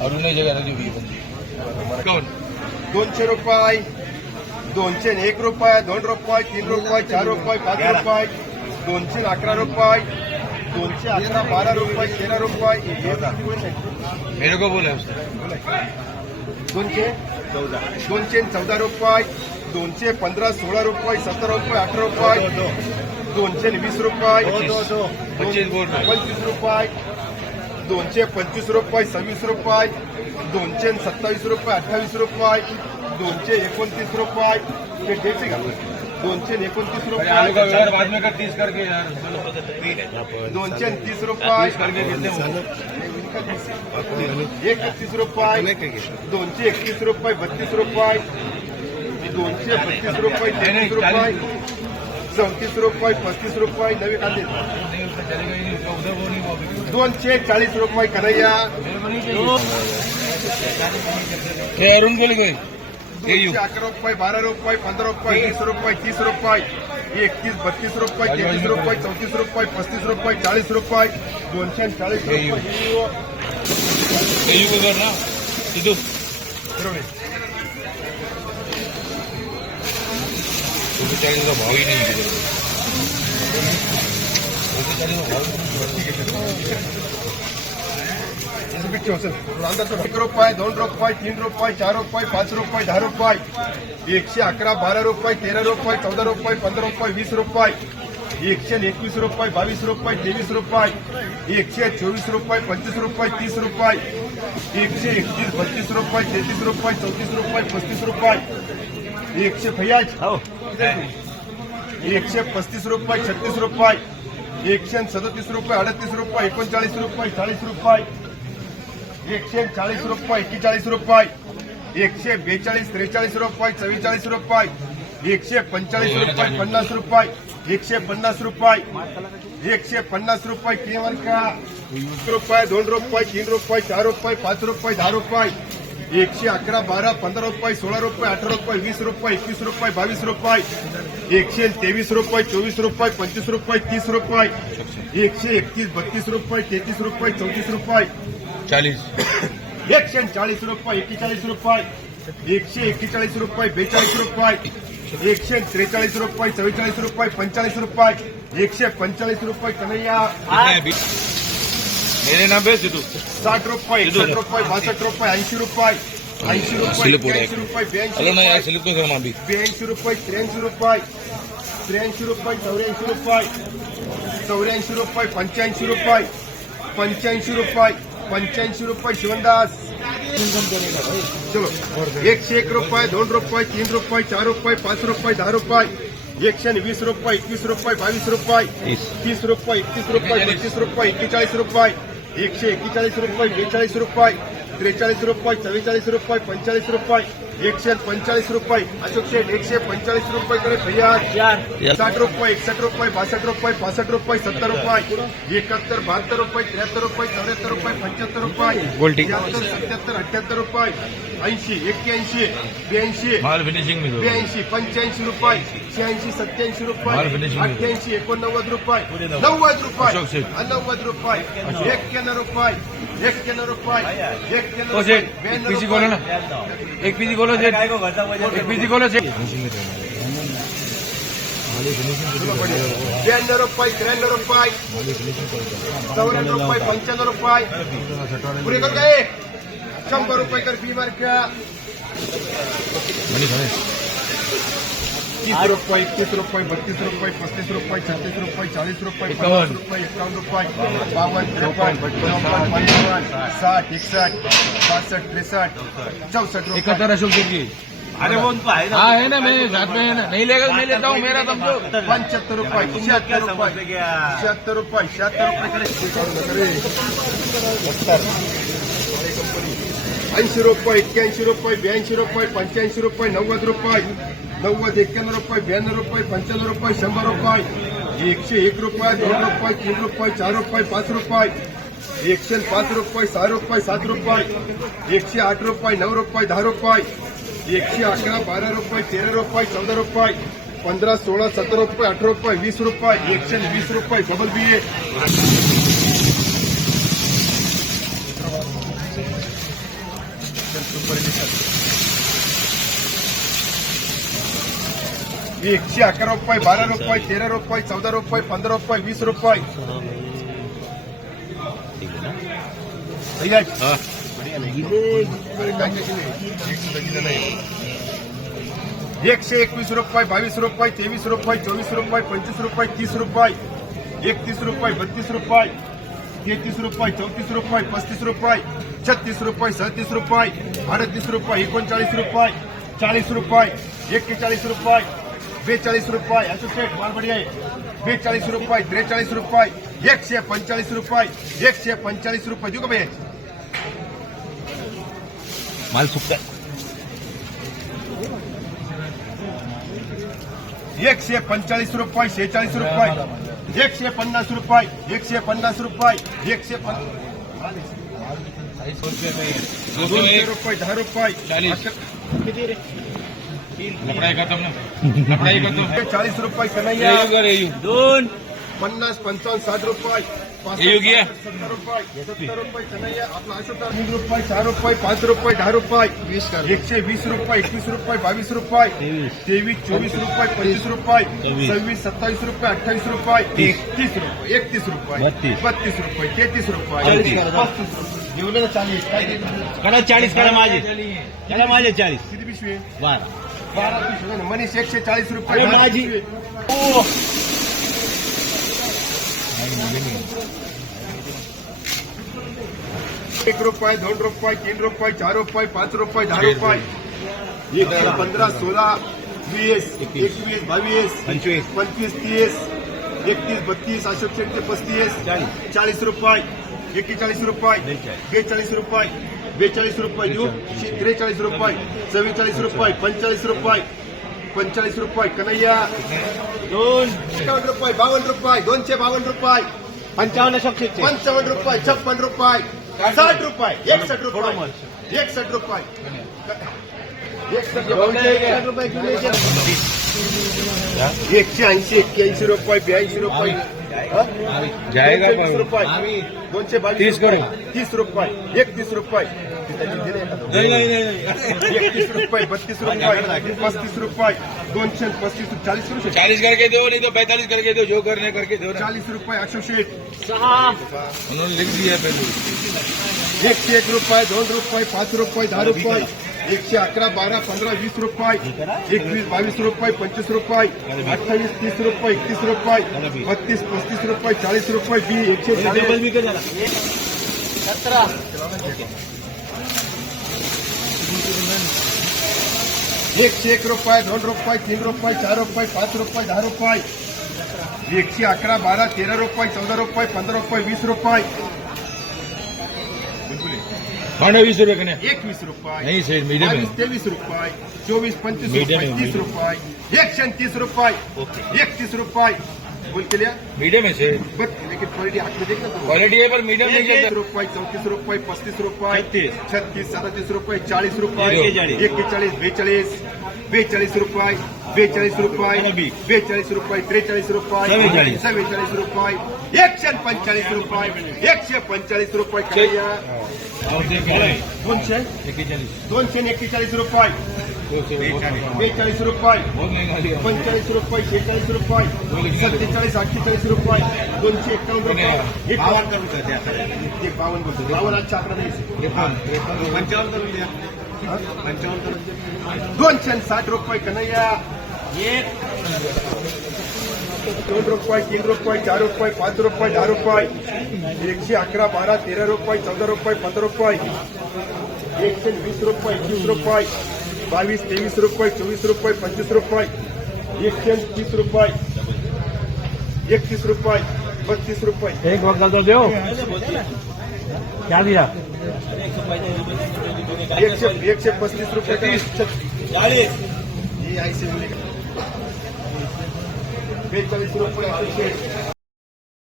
अजूनही जगह 200 रुपये, 201 रुपये, 2 रुपये, 3 रुपये, 4 रुपये, 5 रुपये, 211 रुपये, 211, 12 रुपये, 13 रुपये. मेरे को बोला 214 रुपये, 215, 16 रुपये, 17 रुपये, 18 रुपये, 220 रुपये, 25 रुपये, 225 रुपये, 26 रुपये, 227 रुपये, 28 रुपये, 229 रुपये, 229 रुपये, बाद में कर 30 करके यार 230 रुपये, 31 रुपये, 231 रुपये, 32 रुपये, 232 रुपये, 33 रुपये, 34 रुपये, 35 रुपये, नवे कांदे 240 रुपये कन्हैया. अरुण बोल गए 11 रुपये, 12 रुपये, 15 रुपये, 20 रुपये, 30 रुपये, 31, 32 रुपये, 33 रुपये, 34 रुपये, 35 रुपये, 40 रुपये, 240 रुपये. ना सिद्धू का भाव ही नहीं 1 रुपये, 2 रुपये, 3 रुपये, 4 रुपये, 5 रुपये, 10 रुपये, 111, 12 रुपये, 13 रुपये, 14 रुपये, 15 रुपये, 20 रुपये, 121 रुपये, 22 रुपये, 23 रुपये, 124 रुपये, 25 रुपये, 30 रुपये, 131, 32 रुपये, 33 रुपये, 34 रुपये, 35 रुपये, 100 फैयाज 135 रुपये, 36 रुपये, 137 रुपये, 38 रुपये, 39 रुपये, 40 रुपये, 140 रुपये, 41 रुपये, 142, 43 रुपये, 44 रुपये, 145 रुपये, 50 रुपये, 150 रुपये, 150 रुपये, केवल का 1 रुपये, 2 रुपये, 3 रुपये, 4 रुपये, 5 रुपये, 10 रुपये, 111, 12, 15 रुपये, 16 रुपये, 18 रुपये, 20 रुपये, 21 रुपये, 22 रुपये, 123 रुपये, 24 रुपये, 25 रुपये, 30 रुपये, 131, 32 रुपये, 33 रुपये, 34 रुपये, 40 140 रुपये, 41 रुपये, 141 रुपये, 42 रुपये, 143 रुपये, 44 रुपये, 45 रुपये, 145 रुपये कन्हैया. मेरे नाम पे सिद्धू 60 रुपये, 61 रुपये, 62 रुपये, 80 रुपये, 80 रुपये, 81 रुपये, 82 ना यार रुपये, स्लिप तो कर मां भी 82 रुपये, 83 रुपये, 83 रुपये, 84 रुपये, 84 रुपये, 85 रुपये, 85 रुपये, 85 रुपये, शिवनदास. चलो 101 रुपये, 2 रुपये, 3 रुपये, 4 रुपये, 5 रुपये, 10 रुपये, 120 रुपये, 21 रुपये, 22 रुपये, 30 रुपये, 31 रुपये, 32 रुपये, 41 रुपये, 141 रुपये, 42 रुपये, 43 रुपये, 44 रुपये, 45 रुपये, 145 रुपये. अशोक शेठ 145 रुपये करे भैया. 60 रुपये, 61 रुपये, 62 रुपये, 65 रुपये, 70 रुपये, 71, 72 रुपये, 73 रुपये, 74 रुपये, 75 रुपये, 76, 77, 78 रुपये, 80, 81, 82, माल फिनिशिंग में 82, 85 रुपये, 86, 87 रुपये, माल फिनिशिंग 88, 89 रुपये, 90 रुपये, अशोक शेठ. 90 रुपये, 91 रुपये, 91 रुपये, 91 तो सेठ रुपये, एक पीसी खोलो ना, एक पीसी खोलो सेठ, एक पीसी खोलो सेठ. 92 रुपये, 93 रुपये, 54 रुपये, 95 रुपये, पुरे कर गए 100 रुपये कर फी मार का. 30 रुपये, 31 रुपये, 32 रुपये, 35 रुपये, 36 रुपये, 40 रुपये, 50 रुपये, 51 रुपये, 52, 53, 54, 55, 60, 61, 62, 63, 64 रुपये. 71 अशोक शेठ की. अरे वो उनको है ना. हाँ है ना, मेरे साथ में है ना. नहीं लेगा तो नहीं लेता हूँ, मेरा समझो. 75 रुपये, 76 रुपये, 76 रुपये, 76 रुपये करे 80 रुपये, 81 रुपये, 82 रुपये, 85 रुपये, 90 रुपये, 90, 91 रुपये, 92 रुपये, 95 रुपये, 100 रुपये, 101 रुपये, 2 रुपये, 3 रुपये, 4 रुपये, 5 रुपये, 105 रुपये, 6 रुपये, 7 रुपये, 108 रुपये, 9 रुपये, 10 रुपये, 111, 12 रुपये, 13 रुपये, 14 रुपये, 15, 16, 17 रुपये, 18 रुपये, 20 रुपये, 120 रुपये, डबल BA. ये 111 रुपये, 12 रुपये, 13 रुपये, 14 रुपये, 15 रुपये, 20 रुपये. भैया बढ़िया नहीं 121 रुपये, 22 रुपये, 23 रुपये, 24 रुपये, 25 रुपये, 30 रुपये, 31 रुपये, 32 रुपये, 33 रुपये, 34 रुपये, 35 रुपये, 36 रुपये, 37 रुपये, 38 रुपये, 39 रुपये, 40 रुपये, 41 रुपये, 42 रुपये, एसोसिएट माल बढ़िया है, 42 रुपये, 43 रुपये, 145 रुपये, 145 रुपये देऊ का भैया माल सुकता 145 रुपये, 46 रुपये, 150 रुपये, 150 रुपये, 150 200 रुपये, 10 रुपये, 40 रुपये कन्हैया, 50, 55, 60 रुपये, 70 रुपये कन्हैया, आपला 80 रुपये, 4 रुपये, 5 रुपये, 10 रुपये, 120 रुपये, 21 रुपये, 22 रुपये, 23, 24 रुपये, 25 रुपये, 26, 27 रुपये, 28 रुपये, 30 रुपये, 31 रुपये, 32 रुपये, 33 रुपये, 35 रुपये. जेवलेलं 40 काय करा 40 करा माझे 40 किती पिशवी 12 12 पिशवी मनीष 140 रुपये अरे माझी. एक रुपये, 2 रुपये, 3 रुपये, 4 रुपये, 5 रुपये, 10 रुपये, 15, 16, 20, 21, 22, 25, 30, 31, 32, अशोक शेट्टी 35, 40 रुपये, 41 रुपये, 42 रुपये, 42 रुपये देऊ, 43 रुपये, 44 रुपये, 45 रुपये, 45 रुपये कन्हैया 51 रुपये, 52 रुपये, 252 रुपये, 55 शक्तीचे 55 रुपये, 56 रुपये, 60 रुपये, 61 रुपये, 61 रुपये, 180, 81 रुपये, 82 रुपये, जाएगा 220 रुपये, 222 रुपये, 30 रुपये, 31 रुपये, 31 रुपये, 32 रुपये, 35 रुपये, 235, 40 रुपये, 40 करके दो नहीं तो 45 करके दो जो करने करके दो ना 40 रुपये, अशोक शेठ उन्होंने लिख दिया पहले 101 रुपये, 2 रुपये, 5 रुपये, 10 रुपये, 111, 12, 15, 20 रुपये, 21, 22 रुपये, 25 रुपये, 28, 30 रुपये, 31 रुपये, 32, 35 रुपये, 40 रुपये, 101 रुपये, 2 रुपये, 3 रुपये, 4 रुपये, 5 रुपये, 10 रुपये, 111, 12, 13 रुपये, 14 रुपये, 15 रुपये, 20 रुपये, 20 रुपये कने 21 रुपये, नहीं सही मीडियम है 23 रुपये, 24, 25 रुपये, 30 रुपये, 130 रुपये, 31 रुपये, बोल के लिया मीडियम है सही लेकिन क्वालिटी हाथ में देखना तो क्वालिटी है पर मीडियम नहीं 30 चलता रुपये, 34 रुपये, 35 रुपये, 36, 37 रुपये, 40 41, रुपये, 41, 42, 42 रुपये, 42 रुपये, 42 रुपये, 43 रुपये, 47 रुपये, 145 रुपये, 145 रुपये कन्हैया, और देख रहे 241 रुपये, 42 रुपये, बहुत महंगा लिया 45 रुपये, 46 रुपये, 47, 48 रुपये, 251 रुपये, 52 बोलतो 52 अच्छा आकडा द्यायचा 260 रुपये कन्हैया 2 रुपये, 3 रुपये, 4 रुपये, 5 रुपये, 10 रुपये, 111, 12, 13 रुपये, 14 रुपये, 15 रुपये, 120 रुपये, 21 रुपये, 22, 23 रुपये, 24 रुपये, 25 रुपये, 130 रुपये, 31 रुपये, 32 रुपये, एक वक्त तो दो क्या दिया 135 रुपये का 40 ये ऐसे बोलेगा 42 रुपये